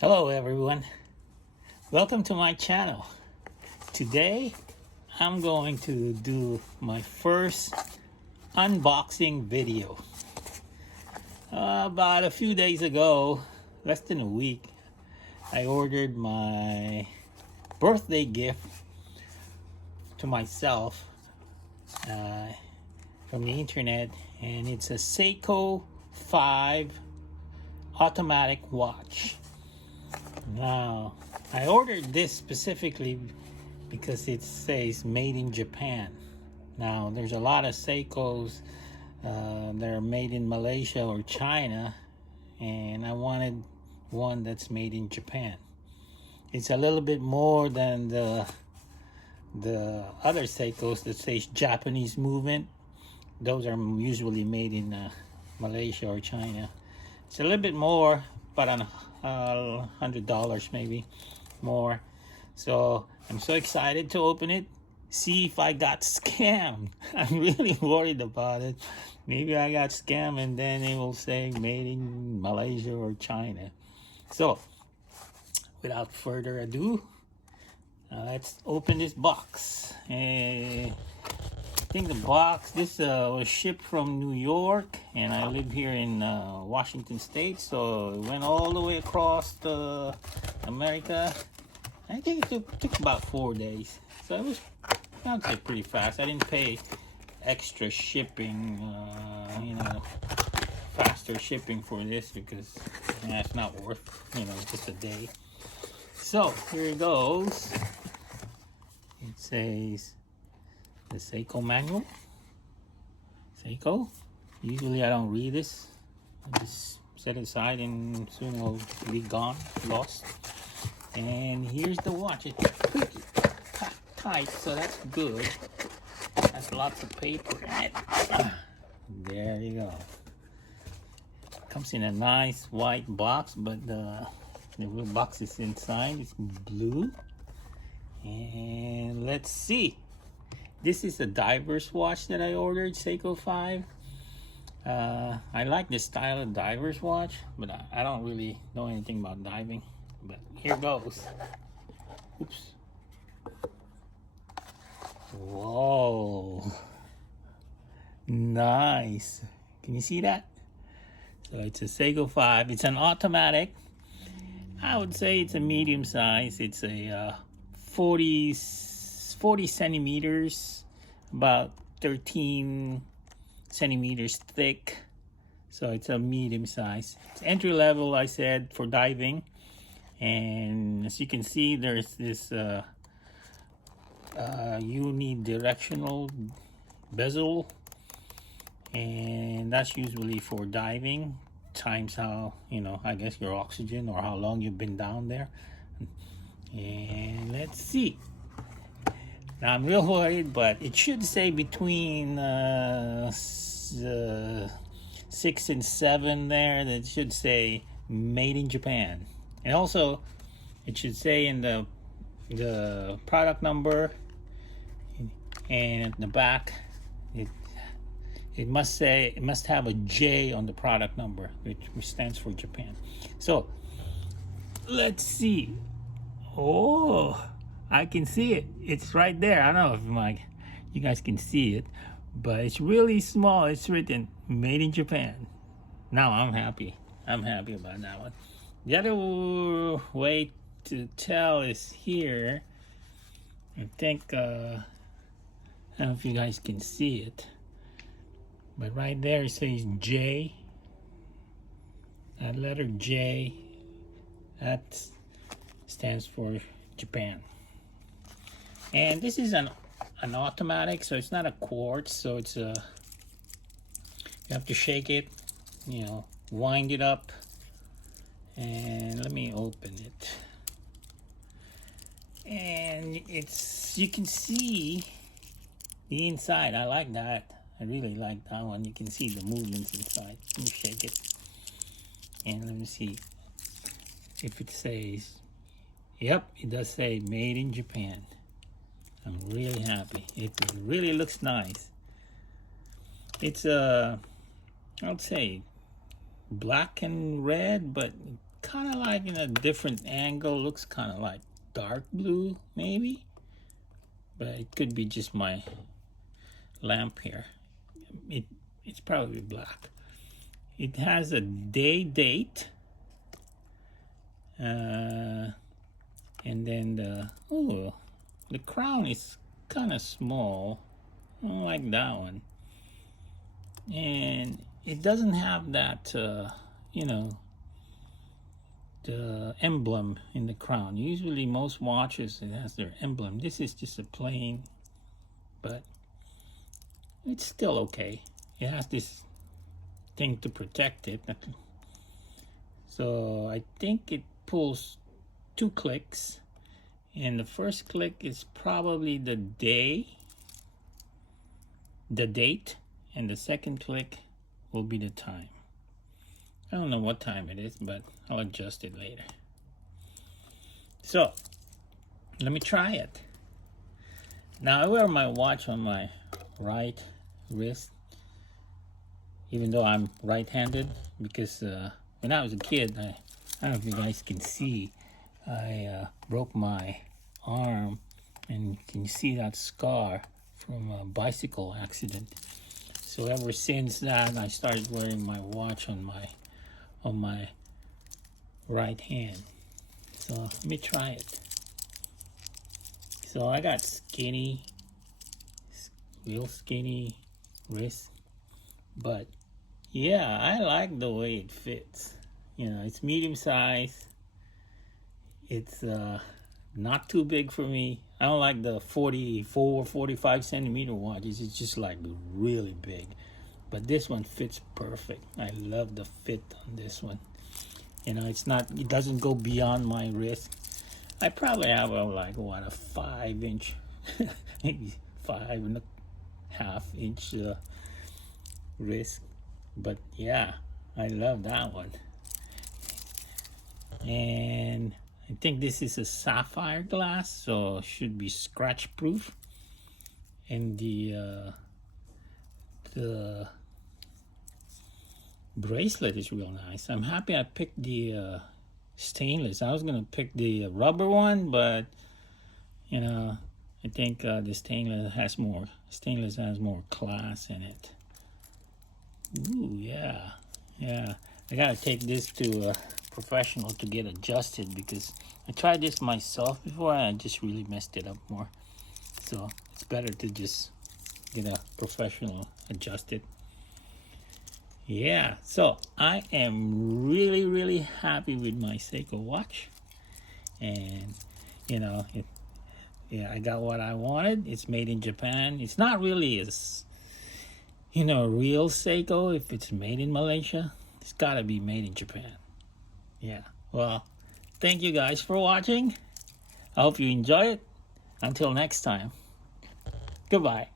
Hello everyone, welcome to my channel. Today I'm going to do my first unboxing video. About a few days ago, less than a week, I ordered my birthday gift to myself from the internet, and it's a Seiko 5 automatic watch. Now, I ordered this specifically because it says made in Japan. Now, there's a lot of Seikos that are made in Malaysia or China, and I wanted one that's made in Japan. It's a little bit more than the other Seikos that says Japanese movement. Those are usually made in Malaysia or China. It's a little bit more, but on $100 maybe more. So I'm so excited to open it, see if I got scammed. I'm really worried about it. Maybe I got scammed and then they will say made in Malaysia or China. So without further ado, let's open this box. I think the box, this was shipped from New York, and I live here in Washington State, so it went all the way across America. I think it took about 4 days, so it was, I would say, pretty fast. I didn't pay extra shipping, faster shipping for this because it's not worth, just a day. So here it goes. It says the Seiko manual. Seiko. Usually I don't read this. I just set it aside and soon it'll be gone, lost. And here's the watch. It's pretty tight, so that's good. Has lots of paper in it. There you go. Comes in a nice white box, but the real box is inside. It's blue. And let's see. This is a diver's watch that I ordered, Seiko 5. I like this style of diver's watch, but I don't really know anything about diving. But here goes. Oops. Whoa. Nice. Can you see that? So it's a Seiko 5. It's an automatic. I would say it's a medium size. It's a 40 centimeters, about 13 centimeters thick, so it's a medium size. It's entry level, I said, for diving. And as you can see, there's this unidirectional bezel, and that's usually for diving, times how, I guess your oxygen or how long you've been down there. And let's see. Now I'm real worried, but it should say between 6 and 7 there. That should say made in Japan, and also it should say in the product number, and at the back it must have a J on the product number, which stands for Japan. So let's see. Oh, I can see it. It's right there. I don't know if you guys can see it, but it's really small. It's written made in Japan. Now I'm happy. I'm happy about that one. The other way to tell is here. I think, I don't know if you guys can see it, but right there it says J. That letter J, that stands for Japan. And this is an automatic, so it's not a quartz, so it's you have to shake it, wind it up. And let me open it. And you can see the inside. I like that. I really like that one. You can see the movements inside. Let me shake it. And let me see if it says, yep, it does say made in Japan. I'm really happy. It really looks nice. It's I would say black and red, but kind of like in a different angle. Looks kind of like dark blue, maybe. But it could be just my lamp here. It's probably black. It has a date. And then the crown is kind of small. I don't like that one. And it doesn't have that, you know, the emblem in the crown. Usually most watches, it has their emblem. This is just a plain, but it's still okay. It has this thing to protect it. So I think it pulls 2 clicks, and the first click is probably the date, and the second click will be the time. I don't know what time it is, but I'll adjust it later. So let me try it. Now I wear my watch on my right wrist, even though I'm right-handed, because when I was a kid, I don't know if you guys can see, I broke my arm, and you can see that scar from a bicycle accident. So ever since that, I started wearing my watch on my right hand. So let me try it. So I got real skinny wrist, but yeah, I like the way it fits. You know, it's medium size. It's not too big for me. I don't like the 44, 45 centimeter watches. It's just like really big. But this one fits perfect. I love the fit on this one. You know, it doesn't go beyond my wrist. I probably have a 5-inch, maybe 5.5-inch wrist. But yeah, I love that one. And I think this is a sapphire glass, so it should be scratch proof. And the bracelet is real nice. I'm happy I picked the stainless. I was gonna pick the rubber one, but you know, I think the stainless has more class in it. Ooh, yeah. I gotta take this to a professional to get adjusted, because I tried this myself before and I just really messed it up more. So it's better to just get a professional adjust it. Yeah, so I am really happy with my Seiko watch, and you know, I got what I wanted. It's made in Japan. It's not really as, you know, real Seiko. If it's made in Malaysia, it's got to be made in Japan. Yeah, well, thank you guys for watching. I hope you enjoy it. Until next time, goodbye.